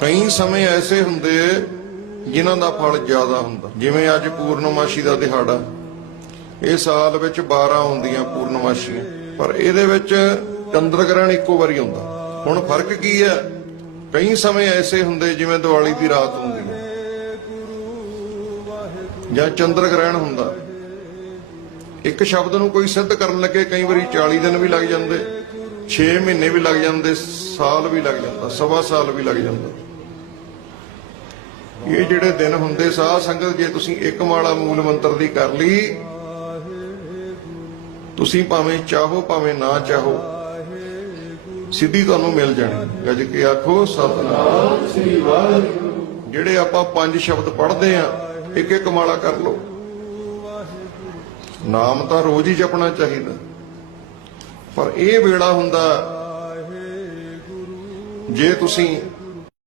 ਕਈ ਸਮੇਂ ਐਸੇ ਹੁੰਦੇ ਜਿਨ੍ਹਾਂ ਦਾ ਫਲ ਜ਼ਿਆਦਾ ਹੁੰਦਾ। ਜਿਵੇਂ ਅੱਜ ਪੂਰਨਮਾਸ਼ੀ ਦਾ ਦਿਹਾੜਾ। ਇਹ ਸਾਲ ਵਿੱਚ 12 ਆਉਂਦੀਆਂ ਪੂਰਨਮਾਸ਼ੀਆਂ। ਪਰ ਇਹਦੇ ਵਿੱਚ ਚੰਦਰ ਗ੍ਰਹਿਣ ਇੱਕੋ ਵਾਰੀ ਹੁੰਦਾ। ਹੁਣ ਫ਼ਰਕ ਕੀ ਹੈ? ਕਈ ਸਮੇਂ ਐਸੇ ਹੁੰਦੇ ਜਿਵੇਂ ਦੀਵਾਲੀ ਦੀ ਰਾਤ ਹੁੰਦੀ ਹੈ। ਜਾਂ ਚੰਦਰ ਗ੍ਰਹਿਣ ਹੁੰਦਾ। ਇੱਕ ਸ਼ਬਦ ਨੂੰ ਕੋਈ ਸਿੱਧ ਕਰਨ ਲੱਗੇ ਕਈ ਵਾਰੀ 40 ਦਿਨ ਵੀ ਲੱਗ ਜਾਂਦੇ 6 ਮਹੀਨੇ ਵੀ ਲੱਗ ਜਾਂਦੇ ਸਾਲ ਵੀ ਲੱਗ ਜਾਂਦਾ, ਸਵਾ ਸਾਲ ਵੀ ਲੱਗ ਜਾਂਦਾ। ਇਹ ਜਿਹੜੇ ਦਿਨ ਹੁੰਦੇ ਸਾਧ ਸੰਗਤ ਜੇ ਤੁਸੀਂ ਇੱਕ ਮਾਲਾ ਮੂਲ ਮੰਤਰ ਦੀ ਕਰ ਲਈ, ਤੁਸੀਂ ਭਾਵੇਂ ਚਾਹੋ, ਭਾਵੇਂ ਨਾ ਚਾਹੋ, ਸਿੱਧੀ ਤੁਹਾਨੂੰ ਮਿਲ ਜਾਣੀ। ਗੱਜ ਕੇ ਆਖੋ, ਸਤਨਾਮ ਸ੍ਰੀ ਵਾਹਿਗੁਰੂ। ਜਿਹੜੇ ਆਪਾਂ ਪੰਜ ਸ਼ਬਦ ਪੜ੍ਹਦੇ ਆ, ਇੱਕ ਇੱਕ ਮਾਲਾ ਕਰ ਲਓ। ਨਾਮ ਤਾਂ ਰੋਜ਼ ਹੀ ਜਪਣਾ ਚਾਹੀਦਾ। ਪਰ ਇਹ ਵੇਲਾ ਹੁੰਦਾ direto sem